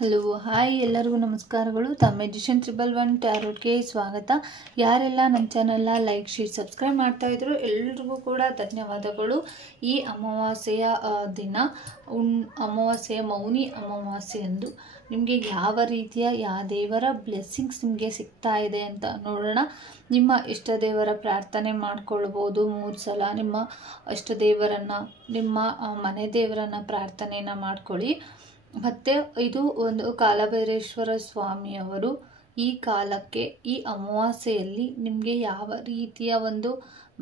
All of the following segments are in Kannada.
ಹಲೋ ಹಾಯ್ ಎಲ್ಲರಿಗೂ ನಮಸ್ಕಾರಗಳು. ತಮ್ಮ ಎಡಿಷನ್ 111 ಟ್ಯಾರೋಟ್ಗೆ ಸ್ವಾಗತ. ಯಾರೆಲ್ಲ ನನ್ನ ಚಾನೆಲ್ನ ಲೈಕ್ ಶೇರ್ ಸಬ್ಸ್ಕ್ರೈಬ್ ಮಾಡ್ತಾ ಇದ್ರು ಎಲ್ರಿಗೂ ಕೂಡ ಧನ್ಯವಾದಗಳು. ಈ ಅಮಾವಾಸ್ಯೆಯ ದಿನ ಅಮಾವಾಸ್ಯೆಯ ಮೌನಿ ಅಮಾವಾಸ್ಯೆ ಎಂದು ನಿಮಗೆ ಯಾವ ರೀತಿಯ ದೇವರ ಬ್ಲೆಸ್ಸಿಂಗ್ಸ್ ನಿಮಗೆ ಸಿಗ್ತಾ ಇದೆ ಅಂತ ನೋಡೋಣ. ನಿಮ್ಮ ಇಷ್ಟ ದೇವರ ಪ್ರಾರ್ಥನೆ ಮಾಡ್ಕೊಳ್ಬೋದು 3 ಸಲ. ನಿಮ್ಮ ಇಷ್ಟ ದೇವರನ್ನು, ನಿಮ್ಮ ಮನೆ ದೇವರನ್ನು ಪ್ರಾರ್ಥನೆಯನ್ನು ಮಾಡ್ಕೊಳ್ಳಿ. ಮತ್ತು ಇದು ಒಂದು ಕಾಲಭೈರೇಶ್ವರ ಸ್ವಾಮಿಯವರು ಈ ಕಾಲಕ್ಕೆ, ಈ ಅಮಾವಾಸ್ಯೆಯಲ್ಲಿ ನಿಮಗೆ ಯಾವ ರೀತಿಯ ಒಂದು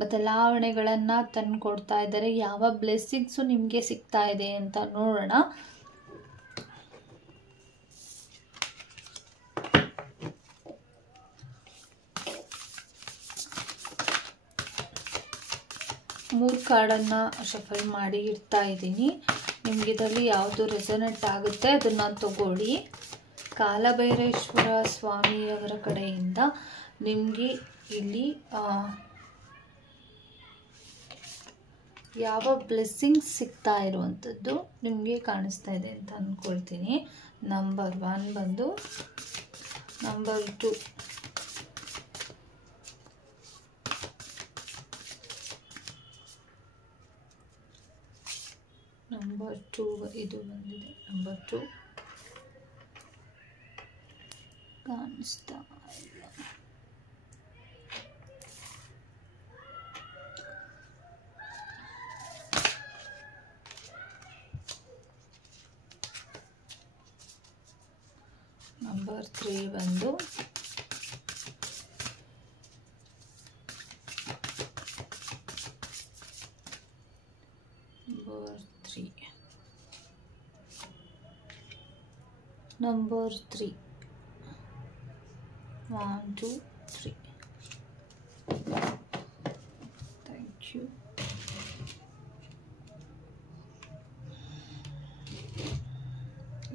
ಬದಲಾವಣೆಗಳನ್ನು ತಂದುಕೊಡ್ತಾ ಇದ್ದಾರೆ, ಯಾವ ಬ್ಲೆಸ್ಸಿಂಗ್ಸು ನಿಮಗೆ ಸಿಗ್ತಾ ಇದೆ ಅಂತ ನೋಡೋಣ. ಮೂರು ಕಾರ್ಡನ್ನು ಶಫಲ್ ಮಾಡಿ ಇಡ್ತಾ ಇದ್ದೀನಿ. ನಿಮಗೆ ಇದರಲ್ಲಿ ಯಾವುದು ರೆಸೊನೇಟ್ ಆಗುತ್ತೆ ಅದನ್ನು ತಗೊಳ್ಳಿ. ಕಾಲಭೈರೇಶ್ವರ ಸ್ವಾಮಿಯವರ ಕಡೆಯಿಂದ ನಿಮಗೆ ಇಲ್ಲಿ ಯಾವ ಬ್ಲೆಸ್ಸಿಂಗ್ಸ್ ಸಿಗ್ತಾ ಇರುವಂಥದ್ದು ನಿಮಗೆ ಕಾಣಿಸ್ತಾ ಇದೆ ಅಂತ ಅಂದ್ಕೊಳ್ತೀನಿ. ನಂಬರ್ 1 ಬಂದು, ನಂಬರ್ 2 ಇದು ಬಂದಿದೆ. ನಂಬರ್ 2 ಕಾಣಿಸ್ತಾ ಇಲ್ಲ. ನಂಬರ್ 3 ಬಂದು, ನಂಬರ್ 3 1 2 3. Thank you.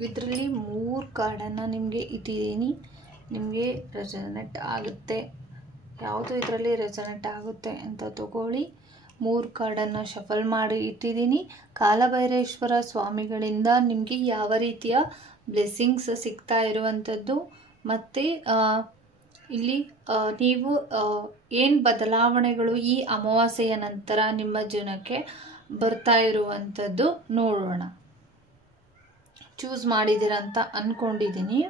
ಇದರಲ್ಲಿ 3 ಕಾರ್ಡನ್ನು ನಿಮಗೆ ಇಟ್ಟಿದ್ದೀನಿ. ನಿಮಗೆ ರೆಸೊನೇಟ್ ಆಗುತ್ತೆ, ಯಾವುದು ಇದರಲ್ಲಿ ರೆಸೊನೇಟ್ ಆಗುತ್ತೆ ಅಂತ ತಗೊಳ್ಳಿ. 3 ಕಾರ್ಡನ್ನು ಶಫಲ್ ಮಾಡಿ ಇಟ್ಟಿದ್ದೀನಿ. ಕಾಲಭೈರೇಶ್ವರ ಸ್ವಾಮಿಗಳಿಂದ ನಿಮಗೆ ಯಾವ ರೀತಿಯ ಬ್ಲೆಸ್ಸಿಂಗ್ಸ್ ಸಿಗ್ತಾ ಇರುವಂಥದ್ದು, ಮತ್ತು ಇಲ್ಲಿ ನೀವು ಏನು ಬದಲಾವಣೆಗಳು ಈ ಅಮಾವಾಸ್ಯೆಯ ನಂತರ ನಿಮ್ಮ ಜೀವನಕ್ಕೆ ಬರ್ತಾ ಇರುವಂಥದ್ದು ನೋಡೋಣ. ಚೂಸ್ ಮಾಡಿದ್ದೀರಾ ಅಂತ ಅಂದ್ಕೊಂಡಿದ್ದೀನಿ.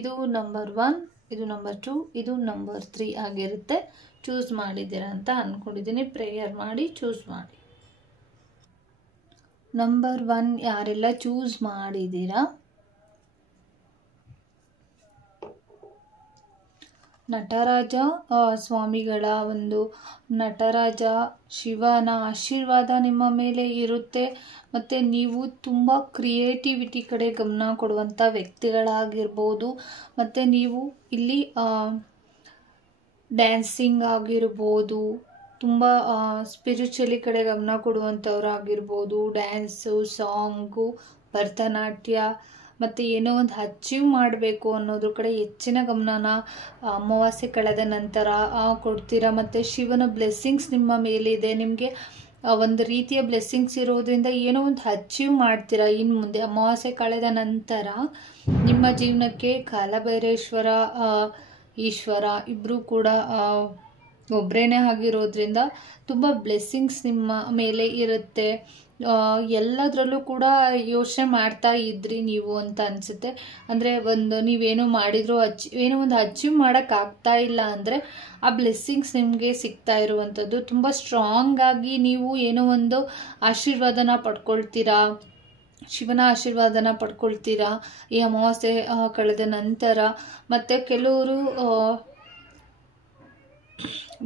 ಇದು ನಂಬರ್ 1, ಇದು ನಂಬರ್ 2, ಇದು ನಂಬರ್ 3 ಆಗಿರುತ್ತೆ. ಚೂಸ್ ಮಾಡಿದ್ದೀರಾ ಅಂತ ಅಂದ್ಕೊಂಡಿದ್ದೀನಿ. ಪ್ರೇಯರ್ ಮಾಡಿ ಚೂಸ್ ಮಾಡಿ. ನಂಬರ್ 1 ಯಾರೆಲ್ಲ ಚೂಸ್ ಮಾಡಿದ್ದೀರಾ, ನಟರಾಜ ಸ್ವಾಮಿಗಳ ಒಂದು ನಟರಾಜ ಶಿವನ ಆಶೀರ್ವಾದ ನಿಮ್ಮ ಮೇಲೆ ಇರುತ್ತೆ. ಮತ್ತು ನೀವು ತುಂಬ ಕ್ರಿಯೇಟಿವಿಟಿ ಕಡೆ ಗಮನ ಕೊಡುವಂಥ ವ್ಯಕ್ತಿಗಳಾಗಿರ್ಬೋದು. ಮತ್ತು ನೀವು ಇಲ್ಲಿ ಡ್ಯಾನ್ಸಿಂಗ್ ಆಗಿರ್ಬೋದು, ತುಂಬ ಸ್ಪಿರಿಚುವಲಿ ಕಡೆ ಗಮನ ಕೊಡುವಂಥವ್ರಾಗಿರ್ಬೋದು. ಡ್ಯಾನ್ಸು, ಸಾಂಗು, ಭರತನಾಟ್ಯ, ಮತ್ತು ಏನೋ ಒಂದು ಅಚೀವ್ ಮಾಡಬೇಕು ಅನ್ನೋದ್ರ ಕಡೆ ಹೆಚ್ಚಿನ ಗಮನನ ಅಮಾವಾಸ್ಯೆ ಕಳೆದ ನಂತರ ಕೊಡ್ತೀರಾ. ಮತ್ತು ಶಿವನ ಬ್ಲೆಸ್ಸಿಂಗ್ಸ್ ನಿಮ್ಮ ಮೇಲಿದೆ. ನಿಮಗೆ ಒಂದು ರೀತಿಯ ಬ್ಲೆಸ್ಸಿಂಗ್ಸ್ ಇರೋದ್ರಿಂದ ಏನೋ ಒಂದು ಅಚೀವ್ ಮಾಡ್ತೀರಾ ಇನ್ನು ಮುಂದೆ. ಅಮಾವಾಸ್ಯೆ ಕಳೆದ ನಂತರ ನಿಮ್ಮ ಜೀವನಕ್ಕೆ ಕಾಲಭೈರೇಶ್ವರ, ಈಶ್ವರ ಇಬ್ಬರೂ ಕೂಡ ಒಬ್ಬರೇನೇ ಆಗಿರೋದ್ರಿಂದ ತುಂಬ ಬ್ಲೆಸ್ಸಿಂಗ್ಸ್ ನಿಮ್ಮ ಮೇಲೆ ಇರುತ್ತೆ. ಎಲ್ಲದರಲ್ಲೂ ಕೂಡ ಯೋಚನೆ ಮಾಡ್ತಾ ಇದ್ರಿ ನೀವು ಅಂತ ಅನಿಸುತ್ತೆ. ಅಂದರೆ ಒಂದು ನೀವೇನೋ ಮಾಡಿದ್ರು ಏನೋ ಒಂದು ಅಚೀವ್ ಮಾಡೋಕ್ಕಾಗ್ತಾ ಇಲ್ಲ ಅಂದರೆ ಆ ಬ್ಲೆಸ್ಸಿಂಗ್ಸ್ ನಿಮಗೆ ಸಿಗ್ತಾ ಇರುವಂಥದ್ದು. ತುಂಬ ಸ್ಟ್ರಾಂಗ್ ಆಗಿ ನೀವು ಏನೋ ಒಂದು ಆಶೀರ್ವಾದನ ಪಡ್ಕೊಳ್ತೀರಾ, ಶಿವನ ಆಶೀರ್ವಾದನ ಪಡ್ಕೊಳ್ತೀರಾ ಈ ಅಮಾವಾಸ್ಯೆ ಕಳೆದ ನಂತರ. ಮತ್ತು ಕೆಲವರು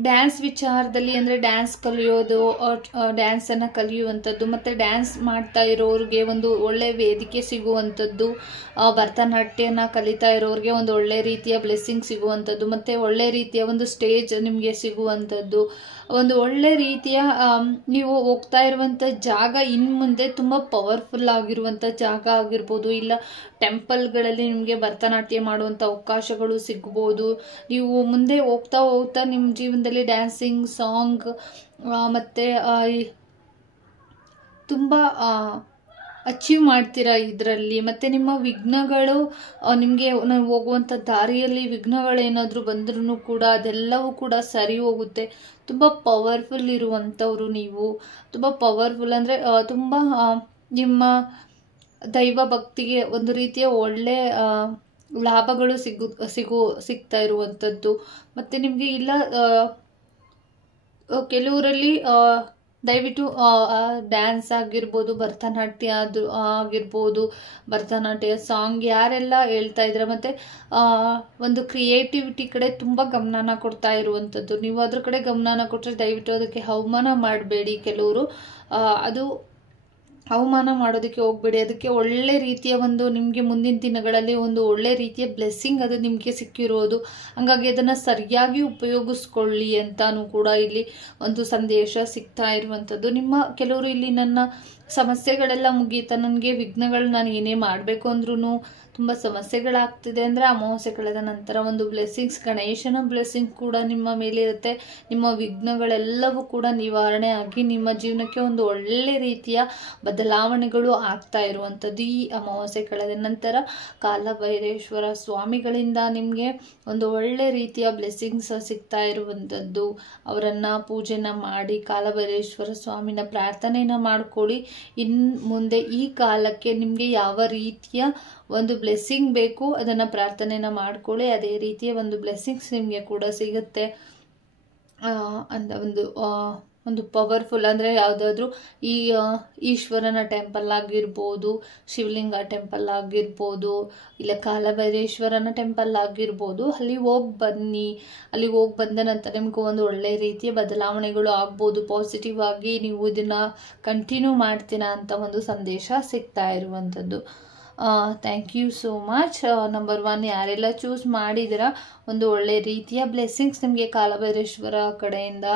ಡ್ಯಾನ್ಸ್ ವಿಚಾರದಲ್ಲಿ, ಅಂದರೆ ಡ್ಯಾನ್ಸ್ ಕಲಿಯೋದು, ಡ್ಯಾನ್ಸನ್ನು ಕಲಿಯುವಂಥದ್ದು, ಮತ್ತು ಡ್ಯಾನ್ಸ್ ಮಾಡ್ತಾ ಇರೋರಿಗೆ ಒಂದು ಒಳ್ಳೆಯ ವೇದಿಕೆ ಸಿಗುವಂಥದ್ದು, ಭರತನಾಟ್ಯನ ಕಲಿತಾ ಇರೋರಿಗೆ ಒಂದು ಒಳ್ಳೆ ರೀತಿಯ ಬ್ಲೆಸ್ಸಿಂಗ್ ಸಿಗುವಂಥದ್ದು, ಮತ್ತು ಒಳ್ಳೆ ರೀತಿಯ ಒಂದು ಸ್ಟೇಜ್ ನಿಮಗೆ ಸಿಗುವಂಥದ್ದು, ಒಂದು ಒಳ್ಳೆ ರೀತಿಯ ನೀವು ಹೋಗ್ತಾ ಇರುವಂಥ ಜಾಗ ಇನ್ನು ಮುಂದೆ ತುಂಬ ಪವರ್ಫುಲ್ ಆಗಿರುವಂಥ ಜಾಗ ಆಗಿರ್ಬೋದು. ಇಲ್ಲ ಟೆಂಪಲ್ಗಳಲ್ಲಿ ನಿಮಗೆ ಭರತನಾಟ್ಯ ಮಾಡುವಂಥ ಅವಕಾಶಗಳು ಸಿಗ್ಬೋದು. ನೀವು ಮುಂದೆ ಹೋಗ್ತಾ ಹೋಗ್ತಾ ನಿಮ್ಮ ಜೀವನದಲ್ಲಿ ಡ್ಯಾನ್ಸಿಂಗ್, ಸಾಂಗ್ ಮತ್ತು ತುಂಬ ಅಚೀವ್ ಮಾಡ್ತೀರಾ ಇದರಲ್ಲಿ. ಮತ್ತು ನಿಮ್ಮ ವಿಘ್ನಗಳು ನಿಮಗೆ ಹೋಗುವಂಥ ದಾರಿಯಲ್ಲಿ ವಿಘ್ನಗಳೇನಾದರೂ ಬಂದ್ರೂ ಕೂಡ ಅದೆಲ್ಲವೂ ಕೂಡ ಸರಿ ಹೋಗುತ್ತೆ. ತುಂಬ ಪವರ್ಫುಲ್ ಇರುವಂಥವ್ರು ನೀವು. ತುಂಬ ಪವರ್ಫುಲ್ ಅಂದರೆ ತುಂಬ ನಿಮ್ಮ ದೈವ ಭಕ್ತಿಗೆ ಒಂದು ರೀತಿಯ ಒಳ್ಳೆ ಲಾಭಗಳು ಸಿಗ್ತಾ ಇರುವಂಥದ್ದು. ಮತ್ತು ನಿಮಗೆ ಇಲ್ಲ ಕೆಲವರಲ್ಲಿ ದಯವಿಟ್ಟು ಡ್ಯಾನ್ಸ್ ಆಗಿರ್ಬೋದು, ಭರತನಾಟ್ಯ ಆಗಿರ್ಬೋದು, ಭರತನಾಟ್ಯ ಸಾಂಗ್ ಯಾರೆಲ್ಲ ಹೇಳ್ತಾ ಇದ್ದೀರಾ, ಮತ್ತು ಒಂದು ಕ್ರಿಯೇಟಿವಿಟಿ ಕಡೆ ತುಂಬ ಗಮನನ ಕೊಡ್ತಾ ಇರುವಂಥದ್ದು. ನೀವು ಅದ್ರ ಕಡೆ ಗಮನನ ಕೊಟ್ಟರೆ ದಯವಿಟ್ಟು ಅದಕ್ಕೆ ಅವಮಾನ ಮಾಡಬೇಡಿ. ಕೆಲವರು ಅದು ಅವಮಾನ ಮಾಡೋದಕ್ಕೆ ಹೋಗ್ಬೇಡಿ. ಅದಕ್ಕೆ ಒಳ್ಳೆ ರೀತಿಯ ಒಂದು ನಿಮಗೆ ಮುಂದಿನ ದಿನಗಳಲ್ಲಿ ಒಂದು ಒಳ್ಳೆ ರೀತಿಯ ಬ್ಲೆಸ್ಸಿಂಗ್ ಅದು ನಿಮಗೆ ಸಿಕ್ಕಿರೋದು. ಹಾಗಾಗಿ ಅದನ್ನು ಸರಿಯಾಗಿ ಉಪಯೋಗಿಸ್ಕೊಳ್ಳಿ ಅಂತಾನು ಕೂಡ ಇಲ್ಲಿ ಒಂದು ಸಂದೇಶ ಸಿಗ್ತಾ ಇರುವಂಥದ್ದು. ನಿಮ್ಮ ಕೆಲವರು ಇಲ್ಲಿ ನನ್ನ ಸಮಸ್ಯೆಗಳೆಲ್ಲ ಮುಗೀತಾ, ನನಗೆ ವಿಘ್ನಗಳು ನಾನು ಏನೇ ಮಾಡಬೇಕು ಅಂದ್ರೂ ತುಂಬ ಸಮಸ್ಯೆಗಳಾಗ್ತಿದೆ ಅಂದರೆ ಅಮಾವಾಸ್ಯೆ ಕಳೆದ ನಂತರ ಒಂದು ಬ್ಲೆಸ್ಸಿಂಗ್ಸ್, ಗಣೇಶನ ಬ್ಲೆಸ್ಸಿಂಗ್ ಕೂಡ ನಿಮ್ಮ ಮೇಲೆ ಇರುತ್ತೆ. ನಿಮ್ಮ ವಿಘ್ನಗಳೆಲ್ಲವೂ ಕೂಡ ನಿವಾರಣೆ ಆಗಿ ನಿಮ್ಮ ಜೀವನಕ್ಕೆ ಒಂದು ಒಳ್ಳೆ ರೀತಿಯ ಬದಲಾವಣೆಗಳು ಆಗ್ತಾ ಇರುವಂಥದ್ದು ಈ ಅಮಾವಾಸ್ಯೆ ಕಳೆದ ನಂತರ. ಕಾಲಭೈರೇಶ್ವರ ಸ್ವಾಮಿಗಳಿಂದ ನಿಮಗೆ ಒಂದು ಒಳ್ಳೆ ರೀತಿಯ ಬ್ಲೆಸ್ಸಿಂಗ್ಸ್ ಸಿಗ್ತಾ ಇರುವಂಥದ್ದು. ಅವರನ್ನು ಪೂಜೆನ ಮಾಡಿ ಕಾಲಭೈರೇಶ್ವರ ಸ್ವಾಮಿನ ಪ್ರಾರ್ಥನೆಯನ್ನು ಮಾಡಿಕೊಳ್ಳಿ. ಇನ್ನು ಮುಂದೆ ಈ ಕಾಲಕ್ಕೆ ನಿಮಗೆ ಯಾವ ರೀತಿಯ ಒಂದು ಬ್ಲೆಸ್ಸಿಂಗ್ ಬೇಕು ಅದನ್ನು ಪ್ರಾರ್ಥನೆನ ಮಾಡ್ಕೊಳ್ಳಿ. ಅದೇ ರೀತಿಯ ಒಂದು ಬ್ಲೆಸ್ಸಿಂಗ್ಸ್ ನಿಮಗೆ ಕೂಡ ಸಿಗುತ್ತೆ ಅಂತ ಒಂದು ಪವರ್ಫುಲ್ ಅಂದರೆ ಯಾವುದಾದ್ರೂ ಈ ಈಶ್ವರನ ಟೆಂಪಲ್ ಆಗಿರ್ಬೋದು, ಶಿವಲಿಂಗ ಟೆಂಪಲ್ ಆಗಿರ್ಬೋದು, ಇಲ್ಲ ಕಾಲಭೈರೇಶ್ವರನ ಟೆಂಪಲ್ ಆಗಿರ್ಬೋದು, ಅಲ್ಲಿ ಹೋಗಿ ಬನ್ನಿ. ಅಲ್ಲಿ ಹೋಗಿ ಬಂದ ನಂತರ ನಿಮಗೂ ಒಂದು ಒಳ್ಳೆ ರೀತಿಯ ಬದಲಾವಣೆಗಳು ಆಗ್ಬೋದು. ಪಾಸಿಟಿವ್ ಆಗಿ ನೀವು ಇದನ್ನು ಕಂಟಿನ್ಯೂ ಮಾಡ್ತೀರಾ ಅಂತ ಒಂದು ಸಂದೇಶ ಸಿಗ್ತಾ ಇರುವಂಥದ್ದು. Thank you so much. Number 1 ಯಾರೆಲ್ಲ ಚೂಸ್ ಮಾಡಿದ್ದೀರಾ ಒಂದು ಒಳ್ಳೆ ರೀತಿಯ ಬ್ಲೆಸ್ಸಿಂಗ್ಸ್ ನಿಮಗೆ ಕಾಲಭೈರೇಶ್ವರ ಕಡೆಯಿಂದ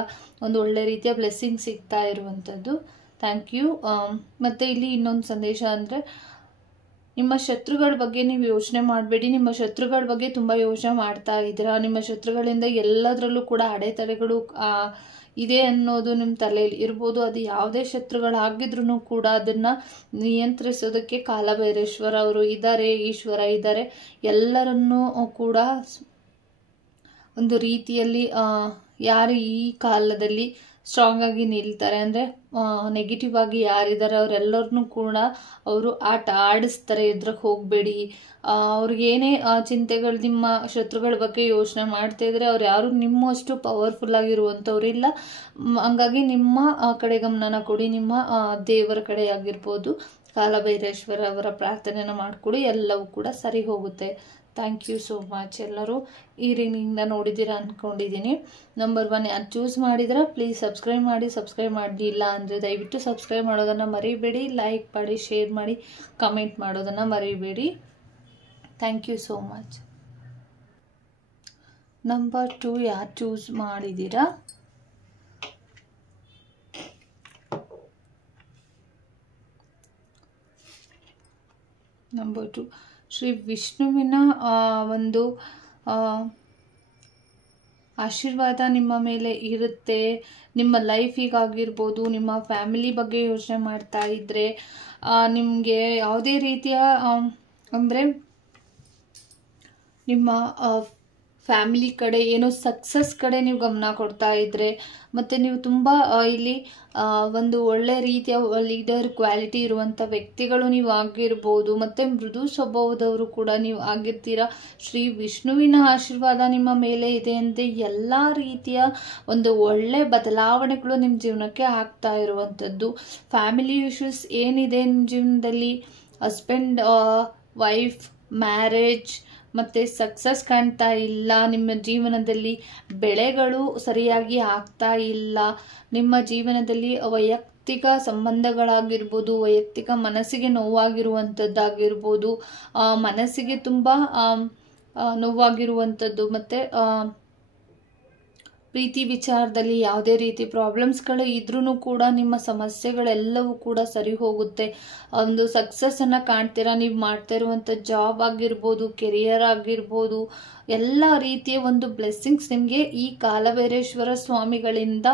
ಒಂದು ಒಳ್ಳೆ ರೀತಿಯ ಬ್ಲೆಸ್ಸಿಂಗ್ ಸಿಗ್ತಾ ಇರುವಂಥದ್ದು. Thank you. ಮತ್ತು ಇಲ್ಲಿ ಇನ್ನೊಂದು ಸಂದೇಶ ಅಂದರೆ ನಿಮ್ಮ ಶತ್ರುಗಳ ಬಗ್ಗೆ ನೀವು ಯೋಚನೆ ಮಾಡಬೇಡಿ. ನಿಮ್ಮ ಶತ್ರುಗಳ ಬಗ್ಗೆ ತುಂಬ ಯೋಚನೆ ಮಾಡ್ತಾ ಇದ್ದೀರಾ. ನಿಮ್ಮ ಶತ್ರುಗಳಿಂದ ಎಲ್ಲದರಲ್ಲೂ ಕೂಡ ಅಡೆತಡೆಗಳು ಇದೆ ಅನ್ನೋದು ನಿಮ್ಮ ತಲೆಯಲ್ಲಿ ಇರ್ಬೋದು. ಅದು ಯಾವುದೇ ಶತ್ರುಗಳಾಗಿದ್ರೂ ಕೂಡ ಅದನ್ನು ನಿಯಂತ್ರಿಸೋದಕ್ಕೆ ಕಾಲಭೈರೇಶ್ವರ ಅವರು ಇದ್ದಾರೆ, ಈಶ್ವರ ಇದ್ದಾರೆ. ಎಲ್ಲರನ್ನೂ ಕೂಡ ಒಂದು ರೀತಿಯಲ್ಲಿ ಯಾರು ಈ ಕಾಲದಲ್ಲಿ ಸ್ಟ್ರಾಂಗ್ ಆಗಿ ನಿಲ್ತಾರೆ ಅಂದರೆ ನೆಗೆಟಿವ್ ಆಗಿ ಯಾರಿದ್ದಾರೆ ಅವರೆಲ್ಲರನ್ನೂ ಕೂಡ ಅವರು ಆಟ ಆಡಿಸ್ತಾರೆ. ಎದ್ರಕ್ಕೆ ಹೋಗಬೇಡಿ. ಅವ್ರಿಗೇನೇ ಚಿಂತೆಗಳು, ನಿಮ್ಮ ಶತ್ರುಗಳ ಬಗ್ಗೆ ಯೋಚನೆ ಮಾಡ್ತಾ ಇದ್ರೆ ಅವ್ರು ಯಾರು ನಿಮ್ಮಷ್ಟು ಪವರ್ಫುಲ್ ಆಗಿರುವಂಥವ್ರು ಇಲ್ಲ. ಹಂಗಾಗಿ ನಿಮ್ಮ ಕಡೆ ಗಮನನ ಕೊಡಿ. ನಿಮ್ಮ ದೇವರ ಕಡೆ ಆಗಿರ್ಬೋದು, ಕಾಲಭೈರೇಶ್ವರ ಅವರ ಪ್ರಾರ್ಥನೆನ ಮಾಡಿಕೊಡಿ. ಎಲ್ಲವೂ ಕೂಡ ಸರಿ ಹೋಗುತ್ತೆ. Thank you so much. ಎಲ್ಲರೂ ಈ ರೀಡಿಂಗ್ನ ನೋಡಿದ್ದೀರಾ ಅಂದ್ಕೊಂಡಿದ್ದೀನಿ. ನಂಬರ್ 1 ಯಾರು ಚೂಸ್ ಮಾಡಿದ್ರೆ ಪ್ಲೀಸ್ ಸಬ್ಸ್ಕ್ರೈಬ್ ಮಾಡಿ. ಸಬ್ಸ್ಕ್ರೈಬ್ ಮಾಡಲಿಲ್ಲ ಅಂದರೆ ದಯವಿಟ್ಟು ಸಬ್ಸ್ಕ್ರೈಬ್ ಮಾಡೋದನ್ನು ಮರಿಬೇಡಿ. ಲೈಕ್ ಮಾಡಿ, ಶೇರ್ ಮಾಡಿ, ಕಮೆಂಟ್ ಮಾಡೋದನ್ನು ಮರಿಬೇಡಿ. Thank you so much. Number 2 ಯಾರು ಚೂಸ್ ಮಾಡಿದ್ದೀರಾ ನಂಬರ್ 2 ಶ್ರೀ ವಿಷ್ಣುವಿನ ಒಂದು ಆಶೀರ್ವಾದ ನಿಮ್ಮ ಮೇಲೆ ಇರುತ್ತೆ. ನಿಮ್ಮ ಲೈಫಿಗಾಗಿರ್ಬೋದು, ನಿಮ್ಮ ಫ್ಯಾಮಿಲಿ ಬಗ್ಗೆ ಯೋಚನೆ ಮಾಡ್ತಾ ಇದ್ದರೆ, ನಿಮಗೆ ಯಾವುದೇ ರೀತಿಯ ಅಂದರೆ ನಿಮ್ಮ ಫ್ಯಾಮಿಲಿ ಕಡೆ ಏನೋ ಸಕ್ಸಸ್ ಕಡೆ ನೀವು ಗಮನ ಕೊಡ್ತಾ ಇದ್ದರೆ, ಮತ್ತು ನೀವು ತುಂಬ ಇಲ್ಲಿ ಒಂದು ಒಳ್ಳೆ ರೀತಿಯ ಲೀಡರ್ ಕ್ವಾಲಿಟಿ ಇರುವಂಥ ವ್ಯಕ್ತಿಗಳು ನೀವು ಆಗಿರ್ಬೋದು, ಮತ್ತು ಮೃದು ಸ್ವಭಾವದವರು ಕೂಡ ನೀವು ಆಗಿರ್ತೀರ. ಶ್ರೀ ವಿಷ್ಣುವಿನ ಆಶೀರ್ವಾದ ನಿಮ್ಮ ಮೇಲೆ ಇದೆ ಅಂತ ಎಲ್ಲ ರೀತಿಯ ಒಂದು ಒಳ್ಳೆ ಬದಲಾವಣೆಗಳು ನಿಮ್ಮ ಜೀವನಕ್ಕೆ ಆಗ್ತಾ ಇರುವಂಥದ್ದು. ಫ್ಯಾಮಿಲಿ ಇಶ್ಯೂಸ್ ಏನಿದೆ ನಿಮ್ಮ ಜೀವನದಲ್ಲಿ, ಹಸ್ಬೆಂಡ್ ವೈಫ್ ಮ್ಯಾರೇಜ್ ಮತ್ತು ಸಕ್ಸಸ್ ಕಾಣ್ತಾ ಇಲ್ಲ, ನಿಮ್ಮ ಜೀವನದಲ್ಲಿ ಬೆಳೆಗಳು ಸರಿಯಾಗಿ ಆಗ್ತಾ ಇಲ್ಲ, ನಿಮ್ಮ ಜೀವನದಲ್ಲಿ ವೈಯಕ್ತಿಕ ಸಂಬಂಧಗಳಾಗಿರ್ಬೋದು, ವೈಯಕ್ತಿಕ ಮನಸ್ಸಿಗೆ ನೋವಾಗಿರುವಂಥದ್ದಾಗಿರ್ಬೋದು, ಮನಸ್ಸಿಗೆ ತುಂಬ ನೋವಾಗಿರುವಂಥದ್ದು, ಮತ್ತು ಪ್ರೀತಿ ವಿಚಾರದಲ್ಲಿ ಯಾವುದೇ ರೀತಿ ಪ್ರಾಬ್ಲಮ್ಸ್ಗಳು ಇದ್ರೂ ಕೂಡ ನಿಮ್ಮ ಸಮಸ್ಯೆಗಳೆಲ್ಲವೂ ಕೂಡ ಸರಿ ಹೋಗುತ್ತೆ. ಒಂದು ಸಕ್ಸಸ್ಸನ್ನು ಕಾಣ್ತೀರಾ. ನೀವು ಮಾಡ್ತಾ ಇರುವಂಥ ಜಾಬ್ ಆಗಿರ್ಬೋದು, ಕೆರಿಯರ್ ಆಗಿರ್ಬೋದು, ಎಲ್ಲ ರೀತಿಯ ಒಂದು ಬ್ಲೆಸ್ಸಿಂಗ್ಸ್ ನಿಮಗೆ ಈ ಕಾಲಭೈರೇಶ್ವರ ಸ್ವಾಮಿಗಳಿಂದ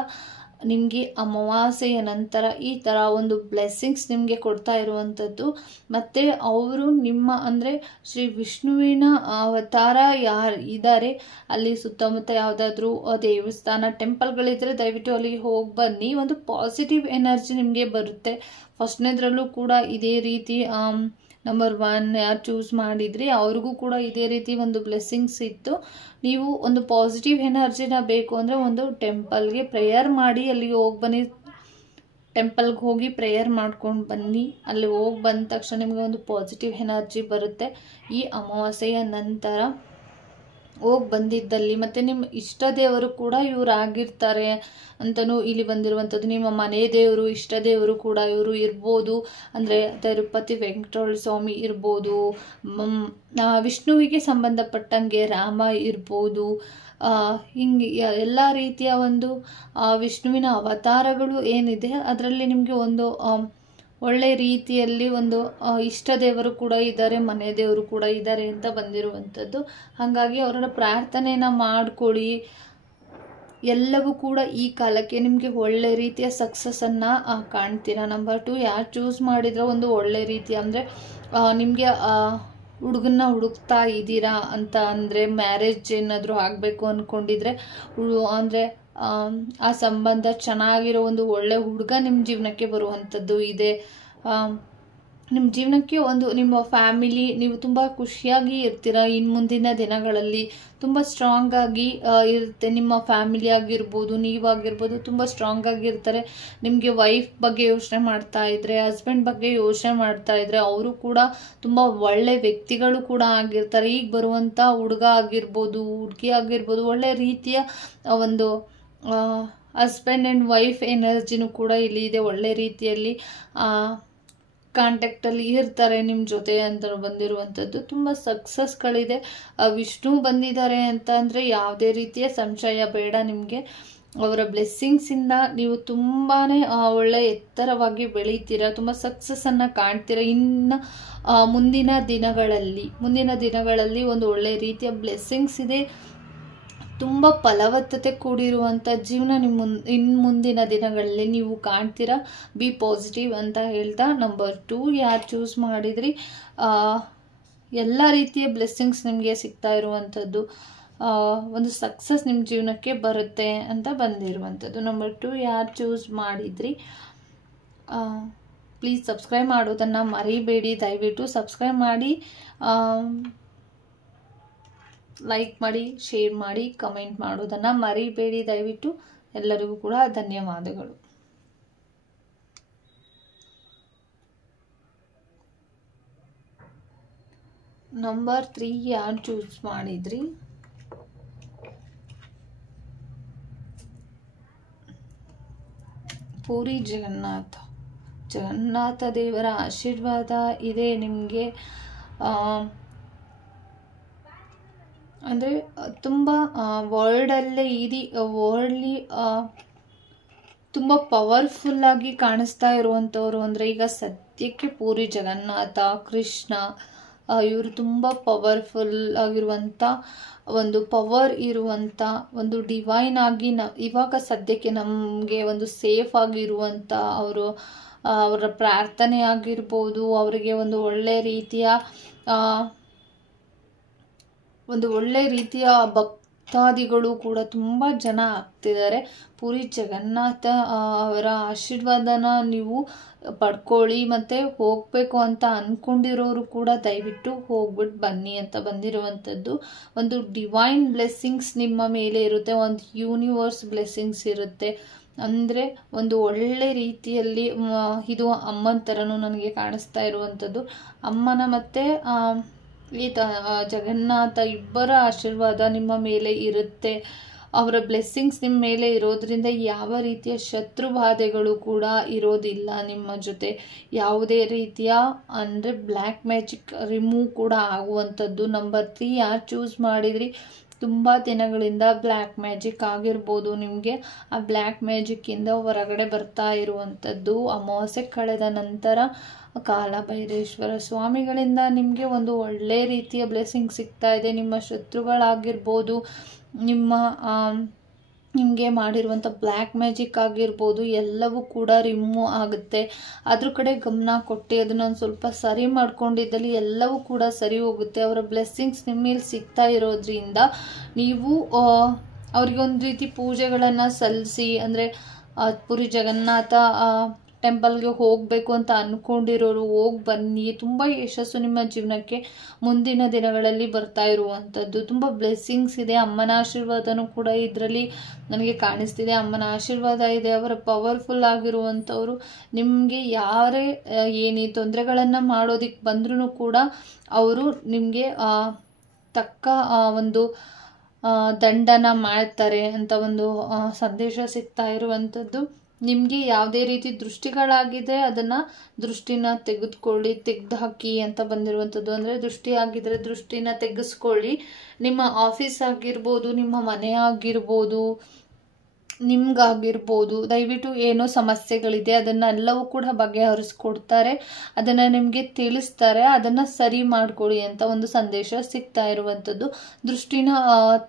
ನಿಮಗೆ ಅಮಾವಾಸ್ಯೆಯ ನಂತರ ಈ ಥರ ಒಂದು ಬ್ಲೆಸ್ಸಿಂಗ್ಸ್ ನಿಮಗೆ ಕೊಡ್ತಾ ಇರುವಂಥದ್ದು. ಮತ್ತು ಅವರು ನಿಮ್ಮ ಅಂದರೆ ಶ್ರೀ ವಿಷ್ಣುವಿನ ಅವತಾರ ಯಾರು ಇದ್ದಾರೆ ಅಲ್ಲಿ ಸುತ್ತಮುತ್ತ ಯಾವುದಾದ್ರೂ ದೇವಸ್ಥಾನ ಟೆಂಪಲ್ಗಳಿದ್ದರೆ ದಯವಿಟ್ಟು ಅಲ್ಲಿಗೆ ಹೋಗಿ ಬನ್ನಿ. ಒಂದು ಪಾಸಿಟಿವ್ ಎನರ್ಜಿ ನಿಮಗೆ ಬರುತ್ತೆ. ಫಸ್ಟ್ನೇದ್ರಲ್ಲೂ ಕೂಡ ಇದೇ ರೀತಿ ನಂಬರ್ 1 ಯಾರು ಚೂಸ್ ಮಾಡಿದ್ರಿ ಅವ್ರಿಗೂ ಕೂಡ ಇದೇ ರೀತಿ ಒಂದು ಬ್ಲೆಸ್ಸಿಂಗ್ಸ್ ಇತ್ತು. ನೀವು ಒಂದು ಪಾಸಿಟಿವ್ ಎನರ್ಜಿನ ಬೇಕು ಅಂದರೆ ಒಂದು ಟೆಂಪಲ್ಗೆ ಪ್ರೇಯರ್ ಮಾಡಿ ಅಲ್ಲಿಗೆ ಹೋಗಿ ಬನ್ನಿ. ಟೆಂಪಲ್ಗೆ ಹೋಗಿ ಪ್ರೇಯರ್ ಮಾಡ್ಕೊಂಡು ಬನ್ನಿ. ಅಲ್ಲಿ ಹೋಗಿ ಬಂದ ತಕ್ಷಣ ನಿಮಗೆ ಒಂದು ಪಾಸಿಟಿವ್ ಎನರ್ಜಿ ಬರುತ್ತೆ. ಈ ಅಮಾವಾಸ್ಯೆಯ ನಂತರ ಹೋಗಿ ಬಂದಿದ್ದಲ್ಲಿ ಮತ್ತು ನಿಮ್ಮ ಇಷ್ಟ ದೇವರು ಕೂಡ ಇವರು ಆಗಿರ್ತಾರೆ ಅಂತಲೂ ಇಲ್ಲಿ ಬಂದಿರುವಂಥದ್ದು. ನಿಮ್ಮ ಮನೆ ದೇವರು ಇಷ್ಟ ದೇವರು ಕೂಡ ಇವರು ಇರ್ಬೋದು. ಅಂದರೆ ತಿರುಪತಿ ವೆಂಕಟೇಶ್ವರ ಸ್ವಾಮಿ ಇರ್ಬೋದು, ವಿಷ್ಣುವಿಗೆ ಸಂಬಂಧಪಟ್ಟಂಗೆ ರಾಮ ಇರ್ಬೋದು. ಹಿಂಗೆ ಎಲ್ಲ ರೀತಿಯ ಒಂದು ವಿಷ್ಣುವಿನ ಅವತಾರಗಳು ಏನಿದೆ ಅದರಲ್ಲಿ ನಿಮಗೆ ಒಂದು ಒಳ್ಳೆ ರೀತಿಯಲ್ಲಿ ಒಂದು ಇಷ್ಟ ದೇವರು ಕೂಡ ಇದ್ದಾರೆ, ಮನೆ ದೇವರು ಕೂಡ ಇದ್ದಾರೆ ಅಂತ ಬಂದಿರುವಂಥದ್ದು. ಹಾಗಾಗಿ ಅವರ ಪ್ರಾರ್ಥನೆಯನ್ನು ಮಾಡ್ಕೊಳ್ಳಿ. ಎಲ್ಲವೂ ಕೂಡ ಈ ಕಾಲಕ್ಕೆ ನಿಮಗೆ ಒಳ್ಳೆ ರೀತಿಯ ಸಕ್ಸಸ್ಸನ್ನು ಕಾಣ್ತೀರಾ. ನಂಬರ್ 2 ಯಾರು ಚೂಸ್ ಮಾಡಿದ್ರೆ ಒಂದು ಒಳ್ಳೆ ರೀತಿ ಅಂದರೆ ನಿಮಗೆ ಹುಡುಗನ್ನ ಹುಡುಕ್ತಾ ಇದ್ದೀರಾ ಅಂತ ಅಂದರೆ ಮ್ಯಾರೇಜ್ ಏನಾದರೂ ಆಗಬೇಕು ಅಂದ್ಕೊಂಡಿದ್ರೆ ಅಂದರೆ ಆ ಸಂಬಂಧ ಚೆನ್ನಾಗಿರೋ ಒಂದು ಒಳ್ಳೆ ಹುಡುಗ ನಿಮ್ಮ ಜೀವನಕ್ಕೆ ಬರುವಂಥದ್ದು ಇದೆ. ನಿಮ್ಮ ಜೀವನಕ್ಕೆ ಒಂದು ನಿಮ್ಮ ಫ್ಯಾಮಿಲಿ ನೀವು ತುಂಬ ಖುಷಿಯಾಗಿ ಇರ್ತೀರ. ಇನ್ನು ಮುಂದಿನ ದಿನಗಳಲ್ಲಿ ತುಂಬ ಸ್ಟ್ರಾಂಗಾಗಿ ಇರುತ್ತೆ. ನಿಮ್ಮ ಫ್ಯಾಮಿಲಿ ಆಗಿರ್ಬೋದು, ನೀವಾಗಿರ್ಬೋದು ತುಂಬ ಸ್ಟ್ರಾಂಗ್ ಆಗಿರ್ತಾರೆ. ನಿಮಗೆ ವೈಫ್ ಬಗ್ಗೆ ಯೋಚನೆ ಮಾಡ್ತಾ ಇದ್ರೆ, ಹಸ್ಬೆಂಡ್ ಬಗ್ಗೆ ಯೋಚನೆ ಮಾಡ್ತಾ ಇದ್ರೆ ಅವರು ಕೂಡ ತುಂಬ ಒಳ್ಳೆ ವ್ಯಕ್ತಿಗಳು ಕೂಡ ಆಗಿರ್ತಾರೆ. ಈಗ ಬರುವಂಥ ಹುಡುಗ ಆಗಿರ್ಬೋದು, ಹುಡುಗಿ ಆಗಿರ್ಬೋದು ಒಳ್ಳೆ ರೀತಿಯ ಒಂದು ಹಸ್ಬೆಂಡ್ ಆ್ಯಂಡ್ ವೈಫ್ ಎನರ್ಜಿನೂ ಕೂಡ ಇಲ್ಲಿ ಇದೆ. ಒಳ್ಳೆ ರೀತಿಯಲ್ಲಿ ಕಾಂಟ್ಯಾಕ್ಟಲ್ಲಿ ಇರ್ತಾರೆ ನಿಮ್ಮ ಜೊತೆ ಅಂತ ಬಂದಿರುವಂಥದ್ದು. ತುಂಬ ಸಕ್ಸಸ್ಗಳಿದೆ. ವಿಷ್ಣು ಬಂದಿದ್ದಾರೆ ಅಂತ ಅಂದರೆ ಯಾವುದೇ ರೀತಿಯ ಸಂಶಯ ಬೇಡ ನಿಮಗೆ. ಅವರ ಬ್ಲೆಸ್ಸಿಂಗ್ಸಿಂದ ನೀವು ತುಂಬಾ ಒಳ್ಳೆ ಎತ್ತರವಾಗಿ ಬೆಳೀತೀರ, ತುಂಬ ಸಕ್ಸಸ್ಸನ್ನು ಕಾಣ್ತೀರ. ಇನ್ನು ಮುಂದಿನ ದಿನಗಳಲ್ಲಿ ಒಂದು ಒಳ್ಳೆ ರೀತಿಯ ಬ್ಲೆಸ್ಸಿಂಗ್ಸ್ ಇದೆ. ತುಂಬ ಫಲವತ್ತತೆ ಕೂಡಿರುವಂಥ ಜೀವನ ಇನ್ನು ಮುಂದಿನ ದಿನಗಳಲ್ಲಿ ನೀವು ಕಾಣ್ತೀರಾ. ಬಿ ಪಾಸಿಟಿವ್ ಅಂತ ಹೇಳ್ತಾ ನಂಬರ್ 2 ಯಾರು ಚೂಸ್ ಮಾಡಿದ್ರಿ ಎಲ್ಲ ರೀತಿಯ ಬ್ಲೆಸ್ಸಿಂಗ್ಸ್ ನಿಮಗೆ ಸಿಗ್ತಾ ಇರುವಂಥದ್ದು. ಒಂದು ಸಕ್ಸಸ್ ನಿಮ್ಮ ಜೀವನಕ್ಕೆ ಬರುತ್ತೆ ಅಂತ ಬಂದಿರುವಂಥದ್ದು. ನಂಬರ್ 2 ಯಾರು ಚೂಸ್ ಮಾಡಿದ್ರಿ ಪ್ಲೀಸ್ ಸಬ್ಸ್ಕ್ರೈಬ್ ಮಾಡೋದನ್ನು ಮರಿಬೇಡಿ. ದಯವಿಟ್ಟು ಸಬ್ಸ್ಕ್ರೈಬ್ ಮಾಡಿ, ಲೈಕ್ ಮಾಡಿ, ಶೇರ್ ಮಾಡಿ, ಕಮೆಂಟ್ ಮಾಡೋದನ್ನು ಮರಿಬೇಡಿ ದಯವಿಟ್ಟು. ಎಲ್ಲರಿಗೂ ಕೂಡ ಧನ್ಯವಾದಗಳು. ನಂಬರ್ 3 ಯಾರು ಚೂಸ್ ಮಾಡಿದ್ರಿ ಪೂರಿ ಜಗನ್ನಾಥ ದೇವರ ಆಶೀರ್ವಾದ ಇದೆ ನಿಮಗೆ. ಅಂದರೆ ತುಂಬ ವರ್ಲ್ಡ್ಲಿ ತುಂಬ ಪವರ್ಫುಲ್ಲಾಗಿ ಕಾಣಿಸ್ತಾ ಇರುವಂಥವ್ರು ಅಂದರೆ ಈಗ ಸದ್ಯಕ್ಕೆ ಪೂರಿ ಜಗನ್ನಾಥ, ಕೃಷ್ಣ ಇವರು ತುಂಬ ಪವರ್ಫುಲ್ ಆಗಿರುವಂಥ ಒಂದು ಪವರ್ ಇರುವಂಥ ಒಂದು ಡಿವೈನ್ ಆಗಿ ಇವಾಗ ಸದ್ಯಕ್ಕೆ ನಮಗೆ ಒಂದು ಸೇಫ್ ಆಗಿರುವಂಥ ಅವರ ಪ್ರಾರ್ಥನೆ ಆಗಿರ್ಬೋದು, ಅವರಿಗೆ ಒಂದು ಒಳ್ಳೆ ರೀತಿಯ ಭಕ್ತಾದಿಗಳು ಕೂಡ ತುಂಬ ಜನ ಆಗ್ತಿದ್ದಾರೆ. ಪೂರಿ ಜಗನ್ನಾಥ ಅವರ ಆಶೀರ್ವಾದನ ನೀವು ಪಡ್ಕೊಳ್ಳಿ. ಮತ್ತು ಹೋಗಬೇಕು ಅಂತ ಅಂದ್ಕೊಂಡಿರೋರು ಕೂಡ ದಯವಿಟ್ಟು ಹೋಗ್ಬಿಟ್ಟು ಬನ್ನಿ ಅಂತ ಬಂದಿರುವಂಥದ್ದು. ಒಂದು ಡಿವೈನ್ ಬ್ಲೆಸ್ಸಿಂಗ್ಸ್ ನಿಮ್ಮ ಮೇಲೆ ಇರುತ್ತೆ, ಒಂದು ಯೂನಿವರ್ಸ್ ಬ್ಲೆಸ್ಸಿಂಗ್ಸ್ ಇರುತ್ತೆ. ಅಂದರೆ ಒಂದು ಒಳ್ಳೆ ರೀತಿಯಲ್ಲಿ ಇದು ಅಮ್ಮನ ಥರನೂ ನನಗೆ ಕಾಣಿಸ್ತಾ ಇರುವಂಥದ್ದು. ಅಮ್ಮನ ಮತ್ತು ಜಗನ್ನಾಥ ಇಬ್ಬರ ಆಶೀರ್ವಾದ ನಿಮ್ಮ ಮೇಲೆ ಇರುತ್ತೆ. ಅವರ ಬ್ಲೆಸ್ಸಿಂಗ್ಸ್ ನಿಮ್ಮ ಮೇಲೆ ಇರೋದ್ರಿಂದ ಯಾವ ರೀತಿಯ ಶತ್ರು ಬಾಧೆಗಳು ಕೂಡ ಇರೋದಿಲ್ಲ. ನಿಮ್ಮ ಜೊತೆ ಯಾವುದೇ ರೀತಿಯ ಅಂದರೆ ಬ್ಲ್ಯಾಕ್ ಮ್ಯಾಜಿಕ್ ರಿಮೂವ್ ಕೂಡ ಆಗುವಂಥದ್ದು. ನಂಬರ್ 3 ಯಾರು ಚೂಸ್ ಮಾಡಿದ್ರಿ ತುಂಬ ದಿನಗಳಿಂದ ಬ್ಲ್ಯಾಕ್ ಮ್ಯಾಜಿಕ್ ಆಗಿರ್ಬೋದು ನಿಮಗೆ. ಆ ಬ್ಲ್ಯಾಕ್ ಮ್ಯಾಜಿಕ್ಕಿಂದ ಹೊರಗಡೆ ಬರ್ತಾ ಇರುವಂಥದ್ದು. ಅಮಾವಾಸ್ಯೆ ಕಳೆದ ನಂತರ ಕಾಲಭೈರೇಶ್ವರ ಸ್ವಾಮಿಗಳಿಂದ ನಿಮಗೆ ಒಂದು ಒಳ್ಳೆ ರೀತಿಯ ಬ್ಲೆಸ್ಸಿಂಗ್ ಸಿಗ್ತಾ ಇದೆ. ನಿಮ್ಮ ಶತ್ರುಗಳಾಗಿರ್ಬೋದು, ನಿಮ್ಮ ನಿಮಗೆ ಮಾಡಿರುವಂಥ ಬ್ಲ್ಯಾಕ್ ಮ್ಯಾಜಿಕ್ ಆಗಿರ್ಬೋದು ಎಲ್ಲವೂ ಕೂಡ ರಿಮೂವ್ ಆಗುತ್ತೆ. ಅದ್ರ ಕಡೆ ಗಮನ ಕೊಟ್ಟು ಅದನ್ನು ಒಂದು ಸ್ವಲ್ಪ ಸರಿ ಮಾಡ್ಕೊಂಡಿದ್ದಲ್ಲಿ ಎಲ್ಲವೂ ಕೂಡ ಸರಿ ಹೋಗುತ್ತೆ. ಅವರ ಬ್ಲೆಸ್ಸಿಂಗ್ಸ್ ನಿಮ್ಮ ಮೇಲೆ ಸಿಗ್ತಾ ಇರೋದ್ರಿಂದ ನೀವು ಅವ್ರಿಗೆ ಒಂದು ರೀತಿ ಪೂಜೆಗಳನ್ನು ಸಲ್ಲಿಸಿ, ಅಂದರೆ ಪುರಿ ಜಗನ್ನಾಥ ಟೆಂಪಲ್ಗೆ ಹೋಗಬೇಕು ಅಂತ ಅಂದ್ಕೊಂಡಿರೋರು ಹೋಗಿ ಬನ್ನಿ. ತುಂಬ ಯಶಸ್ಸು ನಿಮ್ಮ ಜೀವನಕ್ಕೆ ಮುಂದಿನ ದಿನಗಳಲ್ಲಿ ಬರ್ತಾ ಇರುವಂಥದ್ದು. ತುಂಬ ಬ್ಲೆಸ್ಸಿಂಗ್ಸ್ ಇದೆ. ಅಮ್ಮನ ಆಶೀರ್ವಾದನೂ ಕೂಡ ಇದರಲ್ಲಿ ನನಗೆ ಕಾಣಿಸ್ತಿದೆ. ಅಮ್ಮನ ಆಶೀರ್ವಾದ ಇದೆ. ಅವರ ಪವರ್ಫುಲ್ ಆಗಿರುವಂಥವ್ರು ನಿಮಗೆ ಯಾರೇ ಏನೇ ತೊಂದರೆಗಳನ್ನು ಮಾಡೋದಕ್ಕೆ ಬಂದ್ರೂ ಕೂಡ ಅವರು ನಿಮಗೆ ತಕ್ಕ ಒಂದು ದಂಡನ ಮಾಡ್ತಾರೆ ಅಂತ ಒಂದು ಸಂದೇಶ ಸಿಗ್ತಾ ಇರುವಂಥದ್ದು. ನಿಮಗೆ ಯಾವುದೇ ರೀತಿ ದೃಷ್ಟಿಗಳಾಗಿದೆ ಅದನ್ನು ದೃಷ್ಟಿನ ತೆಗೆದು ಹಾಕಿ ಅಂತ ಬಂದಿರುವಂಥದ್ದು. ಅಂದರೆ ದೃಷ್ಟಿ ಆಗಿದ್ರೆ ದೃಷ್ಟಿನ ತೆಗೆಸ್ಕೊಳ್ಳಿ. ನಿಮ್ಮ ಆಫೀಸ್ ಆಗಿರ್ಬೋದು, ನಿಮ್ಮ ಮನೆ ಆಗಿರ್ಬೋದು, ನಿಮ್ಗಾಗಿರ್ಬೋದು, ದಯವಿಟ್ಟು ಏನೋ ಸಮಸ್ಯೆಗಳಿದೆ ಅದನ್ನೆಲ್ಲವೂ ಕೂಡ ಬಗೆಹರಿಸ್ಕೊಡ್ತಾರೆ, ಅದನ್ನು ನಿಮಗೆ ತಿಳಿಸ್ತಾರೆ, ಅದನ್ನು ಸರಿ ಮಾಡ್ಕೊಳ್ಳಿ ಅಂತ ಒಂದು ಸಂದೇಶ ಸಿಗ್ತಾ ಇರುವಂಥದ್ದು. ದೃಷ್ಟಿನ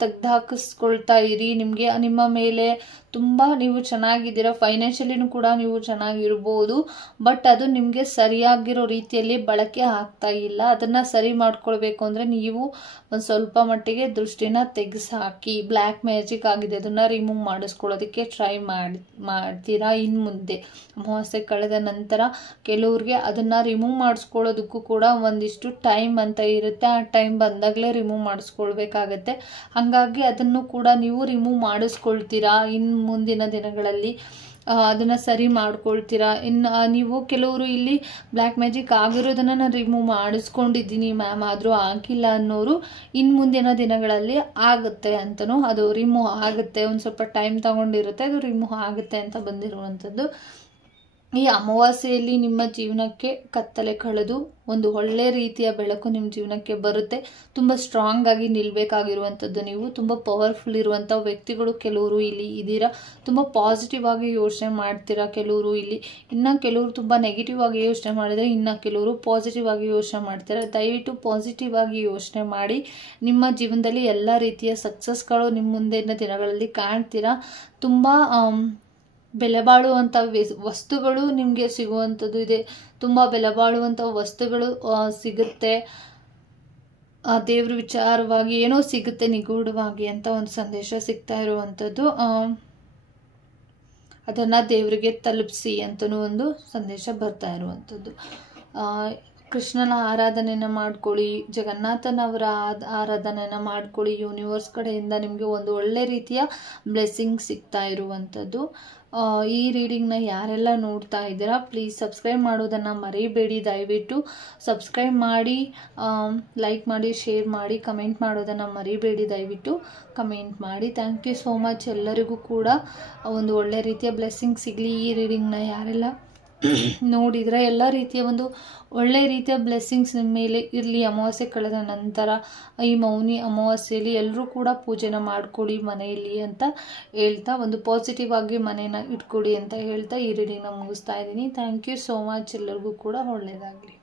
ತೆಗೆದುಹಾಕಿಸ್ಕೊಳ್ತಾ ಇರಿ. ನಿಮಗೆ ನಿಮ್ಮ ಮೇಲೆ ತುಂಬ ನೀವು ಚೆನ್ನಾಗಿದ್ದೀರಾ, ಫೈನಾನ್ಷಿಯಲಿನೂ ಕೂಡ ನೀವು ಚೆನ್ನಾಗಿರ್ಬೋದು. ಬಟ್ ಅದು ನಿಮಗೆ ಸರಿಯಾಗಿರೋ ರೀತಿಯಲ್ಲಿ ಬಳಕೆ ಆಗ್ತಾ ಇಲ್ಲ. ಅದನ್ನು ಸರಿ ಮಾಡ್ಕೊಳ್ಬೇಕು ಅಂದರೆ ನೀವು ಒಂದು ಸ್ವಲ್ಪ ಮಟ್ಟಿಗೆ ದೃಷ್ಟಿನ ತೆಗೆಸಾಕಿ. ಬ್ಲ್ಯಾಕ್ ಮ್ಯಾಜಿಕ್ ಆಗಿದೆ, ಅದನ್ನು ರಿಮೂವ್ ಮಾಡಿಸ್ಕೊಳ್ಳೋದಕ್ಕೆ ಟ್ರೈ ಮಾಡ್ತೀರಾ. ಇನ್ನು ಮುಂದೆ ಅಮಾವಾಸ್ಯೆ ಕಳೆದ ನಂತರ ಕೆಲವ್ರಿಗೆ ಅದನ್ನು ರಿಮೂವ್ ಮಾಡಿಸ್ಕೊಳ್ಳೋದಕ್ಕೂ ಕೂಡ ಒಂದಿಷ್ಟು ಟೈಮ್ ಅಂತ ಇರುತ್ತೆ. ಆ ಟೈಮ್ ಬಂದಾಗಲೇ ರಿಮೂವ್ ಮಾಡಿಸ್ಕೊಳ್ಬೇಕಾಗತ್ತೆ. ಹಾಗಾಗಿ ಅದನ್ನು ಕೂಡ ನೀವು ರಿಮೂವ್ ಮಾಡಿಸ್ಕೊಳ್ತೀರಾ. ಇನ್ನು ಮುಂದಿನ ದಿನಗಳಲ್ಲಿ ಅದನ್ನು ಸರಿ ಮಾಡ್ಕೊಳ್ತೀರಾ. ಇನ್ನು ನೀವು ಕೆಲವರು ಇಲ್ಲಿ ಬ್ಲ್ಯಾಕ್ ಮ್ಯಾಜಿಕ್ ಆಗಿರೋದನ್ನು ನಾನು ರಿಮೂವ್ ಮಾಡಿಸ್ಕೊಂಡಿದ್ದೀನಿ ಮ್ಯಾಮ್ ಆದರೂ ಆಗಿಲ್ಲ ಅನ್ನೋರು ಇನ್ನು ಮುಂದಿನ ದಿನಗಳಲ್ಲಿ ಆಗುತ್ತೆ ಅಂತಲೂ, ಅದು ರಿಮೂವ್ ಆಗುತ್ತೆ. ಒಂದು ಸ್ವಲ್ಪ ಟೈಮ್ ತಗೊಂಡಿರುತ್ತೆ, ಅದು ರಿಮೂವ್ ಆಗುತ್ತೆ ಅಂತ ಬಂದಿರುವಂಥದ್ದು. ಈ ಅಮಾವಾಸ್ಯೆಯಲ್ಲಿ ನಿಮ್ಮ ಜೀವನಕ್ಕೆ ಕತ್ತಲೆ ಕಳೆದು ಒಂದು ಒಳ್ಳೆ ರೀತಿಯ ಬೆಳಕು ನಿಮ್ಮ ಜೀವನಕ್ಕೆ ಬರುತ್ತೆ. ತುಂಬ ಸ್ಟ್ರಾಂಗ್ ಆಗಿ ನಿಲ್ಲಬೇಕಾಗಿರುವಂಥದ್ದು. ನೀವು ತುಂಬ ಪವರ್ಫುಲ್ ಇರುವಂಥ ವ್ಯಕ್ತಿಗಳು ಕೆಲವರು ಇಲ್ಲಿ ಇದ್ದೀರಾ. ತುಂಬ ಪಾಸಿಟಿವ್ ಆಗಿ ಯೋಚನೆ ಮಾಡ್ತೀರಾ ಕೆಲವರು ಇಲ್ಲಿ. ಇನ್ನು ಕೆಲವರು ತುಂಬ ನೆಗೆಟಿವ್ ಆಗಿ ಯೋಚನೆ ಮಾಡಿದರೆ, ಇನ್ನು ಕೆಲವರು ಪಾಸಿಟಿವ್ ಆಗಿ ಯೋಚನೆ ಮಾಡ್ತಾರೆ. ದಯವಿಟ್ಟು ಪಾಸಿಟಿವ್ ಆಗಿ ಯೋಚನೆ ಮಾಡಿ. ನಿಮ್ಮ ಜೀವನದಲ್ಲಿ ಎಲ್ಲ ರೀತಿಯ ಸಕ್ಸಸ್ಗಳು ನಿಮ್ಮ ಮುಂದಿನ ದಿನಗಳಲ್ಲಿ ಕಾಣ್ತೀರಾ. ತುಂಬ ಬೆಲೆ ಬಾಳುವಂಥ ವಸ್ತುಗಳು ನಿಮಗೆ ಸಿಗುವಂಥದ್ದು ಇದೆ. ತುಂಬ ಬೆಲೆ ಬಾಳುವಂಥ ವಸ್ತುಗಳು ಸಿಗುತ್ತೆ. ದೇವ್ರ ವಿಚಾರವಾಗಿ ಏನೋ ಸಿಗುತ್ತೆ ನಿಗೂಢವಾಗಿ ಅಂತ ಒಂದು ಸಂದೇಶ ಸಿಗ್ತಾ ಇರುವಂಥದ್ದು. ಅದನ್ನು ದೇವರಿಗೆ ತಲುಪಿಸಿ ಅಂತಲೂ ಒಂದು ಸಂದೇಶ ಬರ್ತಾ ಇರುವಂಥದ್ದು. ಕೃಷ್ಣನ ಆರಾಧನೆಯನ್ನು ಮಾಡ್ಕೊಳ್ಳಿ, ಜಗನ್ನಾಥನವರ ಆರಾಧನೆಯನ್ನು ಮಾಡ್ಕೊಳ್ಳಿ. ಯೂನಿವರ್ಸ್ ಕಡೆಯಿಂದ ನಿಮಗೆ ಒಂದು ಒಳ್ಳೆ ರೀತಿಯ ಬ್ಲೆಸ್ಸಿಂಗ್ ಸಿಗ್ತಾ ಇರುವಂಥದ್ದು. ಈ ರೀಡಿಂಗ್ನ ಯಾರೆಲ್ಲ ನೋಡ್ತಾ ಇದ್ದೀರಾ ಪ್ಲೀಸ್ ಸಬ್ಸ್ಕ್ರೈಬ್ ಮಾಡೋದನ್ನು ಮರಿಬೇಡಿ. ದಯವಿಟ್ಟು ಸಬ್ಸ್ಕ್ರೈಬ್ ಮಾಡಿ, ಲೈಕ್ ಮಾಡಿ, ಶೇರ್ ಮಾಡಿ, ಕಮೆಂಟ್ ಮಾಡೋದನ್ನು ಮರಿಬೇಡಿ. ದಯವಿಟ್ಟು ಕಮೆಂಟ್ ಮಾಡಿ. Thank you so much. ಎಲ್ಲರಿಗೂ ಕೂಡ ಒಂದು ಒಳ್ಳೆ ರೀತಿಯ ಬ್ಲೆಸ್ಸಿಂಗ್ ಸಿಗಲಿ. ಈ ರೀಡಿಂಗ್ನ ಯಾರೆಲ್ಲ ನೋಡಿದರೆ ಎಲ್ಲ ರೀತಿಯ ಒಂದು ಒಳ್ಳೆ ರೀತಿಯ ಬ್ಲೆಸ್ಸಿಂಗ್ಸ್ ನಿಮ್ಮ ಮೇಲೆ ಇರಲಿ. ಅಮಾವಾಸ್ಯೆ ಕಳೆದ ನಂತರ ಈ ಮೌನಿ ಅಮಾವಾಸ್ಯೆಯಲ್ಲಿ ಎಲ್ಲರೂ ಕೂಡ ಪೂಜೆನ ಮಾಡ್ಕೊಳ್ಳಿ ಮನೆಯಲ್ಲಿ ಅಂತ ಹೇಳ್ತಾ, ಒಂದು ಪಾಸಿಟಿವ್ ಆಗಿ ಮನೇನ ಇಟ್ಕೊಡಿ ಅಂತ ಹೇಳ್ತಾ ಈ ರೀಡಿಂಗ್ನ ಮುಗಿಸ್ತಾ ಇದ್ದೀನಿ. Thank you so much. ಎಲ್ಲರಿಗೂ ಕೂಡ ಒಳ್ಳೆಯದಾಗಲಿ.